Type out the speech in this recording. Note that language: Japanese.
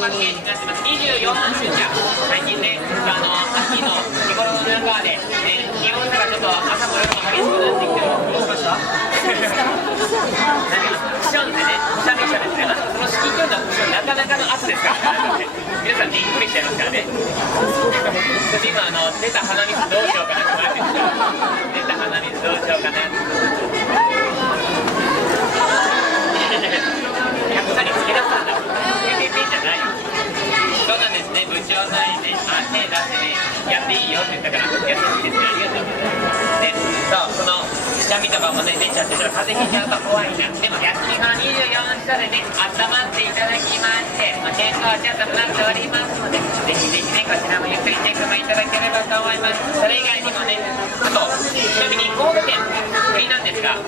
関係になってます。24万春茶、最近ね、秋の日頃の中で、気温差がちょっと朝も夜も激しくなってきてる。どうしました？クションってね、くしゃみしたですね。その至近距離のクション、なかなかの圧ですからね。皆さんびっくりしちゃいますからね。今出た鼻水どうしようかなって迷ってるんですよ。出た鼻水どうしようかなって。100さに突き出すんだ。ピじゃないよ。そうなんですね。部長なりね、手出してね、やっていいよって言ったから、優しいですね。ありがとうございます。ね、そう、そのくしゃみとかもね、出ちゃってるから風邪ひいちゃうと怖いな。でも焼きが24度でね、温まっていただきまして、健康はちゃんとなっておりますので、ぜひぜひね、こちらもゆっくりチェックもいただければと思います。それ以外にもね、あと、ちなみに神戸県、国なんですが、